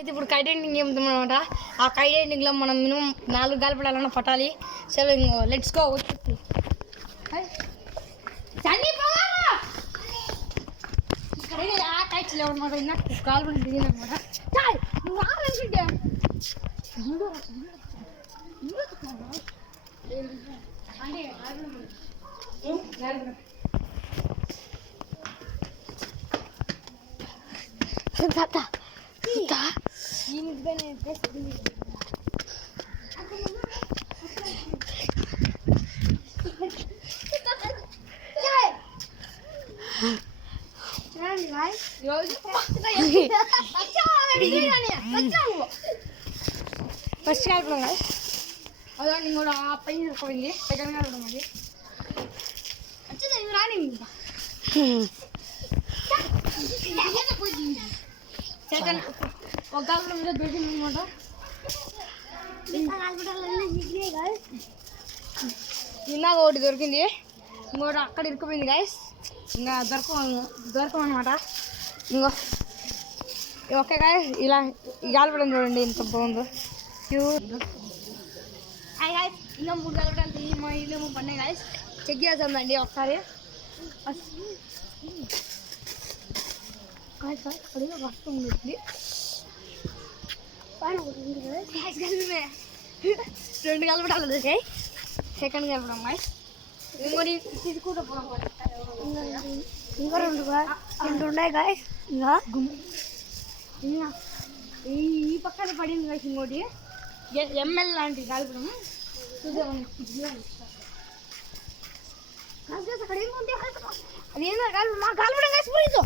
అయితే ఇప్పుడు kite riding ఏముందన్నమాట. ఆ కైట్ రైడింగ్లో మనం మినిమం 4 గాలిపటాలన్నా పట్టాలి. చలో ఇంకో లెట్స్ గో. ఇక్కడ ఆ కైట్స్ లేవన్నమాట. ఇంకా గాలిపటం దిగిందనమాట. నువ్వు రావాలనుకుంటే ఫస్ట్ కాల్పడం కదా అదే ఇంకోటి ఆ పైన ఇరుక్కుపోయింది. సెకండ్ కాల్పడం అది వచ్చింది రాని సెకండ్ ఒక కాల్పడం మీద దొరికింది అనమాట. ఇందాక ఒకటి దొరికింది, ఇంకోటి అక్కడ ఇరుక్కుపోయింది గాయస్. ఇంకా దొరకమన్నమాట. ఇంకో ఓకే గాయస్, ఇలా గాలిపడం చూడండి ఎంత బాగుందో. హాయ్ గాయస్, ఇంకా 3 గాలిపడాలు మా ఇల్లు పడినాయి గాయస్. చెక్ చేద్దామండి ఒకసారి. అడిగా వస్తుంది 2 గాలిపడాలు దొరికాయి. సెకండ్ గాలిపడం గాయస్. ఇంకోటి తీసుకుంటూ పోవడం ఇంకా 2 ఉన్నాయి గాయస్. ఇంకా ఈ పక్కన పడింది గాయస్. ఇంకోటి ఎంఎల్ లాంటి గాలిపడం అక్కడ ఏముంది అదేందో గాలిపడం మా గాలిపడం గాయస్. పోయిందో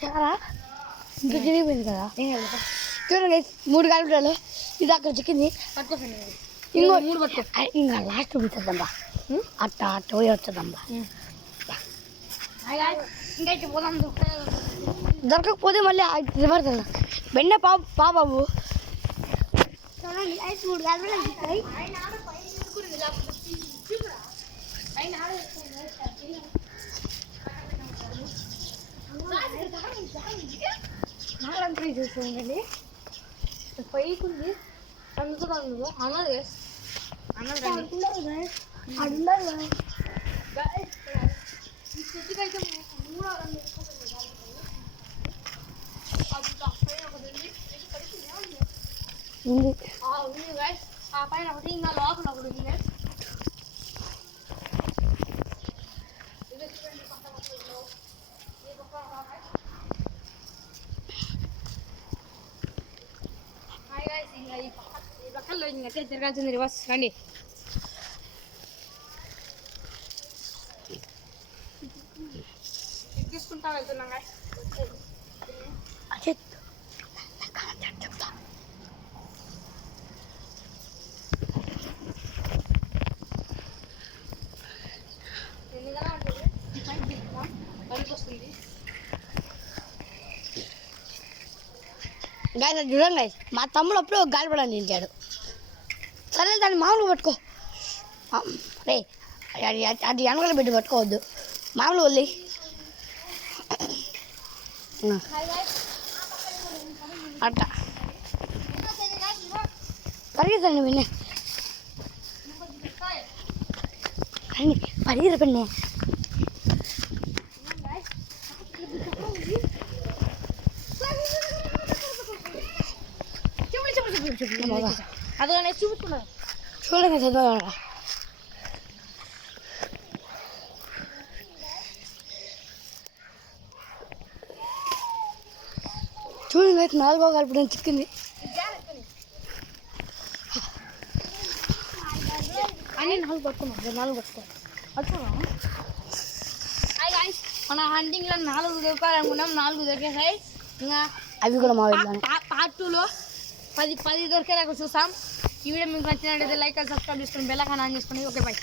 చాలా ఇంకా తిరిగిపోయింది కదా. చూడండి 3 గాలిపటాలు. ఇది అక్కడ చిక్కింది. ఇంకో 3 పట్టుకో. ఇంకా లాస్ట్ చూపిస్తుందమ్మా. అట్ట పోయి వచ్చేదమ్మా. ఇంకైతే పోదాం. దొరకకపోతే మళ్ళీ రివర్స్ వెళ్దాం. వెంటనే బాబు చూడండి 3 గాలిపటాలు చిక్కాయి. నాలంతా చూసుకోండి. పైకి ఉంది అందుకు అన్నది ఆ పైన ఒకటి ఇంకా లోపల ఒకటి ఉంది. ఈ పక్కల్లో ఇంకైతే జరగాల్సింది రివర్స్ రండి. తీసుకుంటా వెళ్తున్నాం వస్తుంది. గాయస్ చూడండి గాయస్, మా తమ్ముడు అప్పుడు ఒక గాలిపడం నిలిచాడు. సరే దాన్ని మామూలుగా పట్టుకో రే, అది వెనకలు పెట్టి పట్టుకోవద్దు, మామూలు వల్లి. అట్ట పరిగెత్తండి పిన్ని, కానీ పరిగెత్త పిన్ని. అదే చూపుతున్నారు చూడండి చదవాలా. చూడండి అయితే 4వ గాలిపడం చిక్కింది. అన్నీ 4 పట్టుకున్నాం. 4 పట్టుకున్నాం. మన హంటింగ్లో 4 దొరకాలనుకున్నాం. 4 దొరికేసాయి. ఇంకా అవి కూడా మా పార్ట్ 2లో 10 దొరికేలాగా చూస్తాం. ఈ వీడియో మీకు నచ్చినట్లయితే లైక్ అండ్ సబ్స్క్రైబ్ చేసుకుని బెల్ ఐకాన్ ఆన్ చేసుకోండి. Okay bye.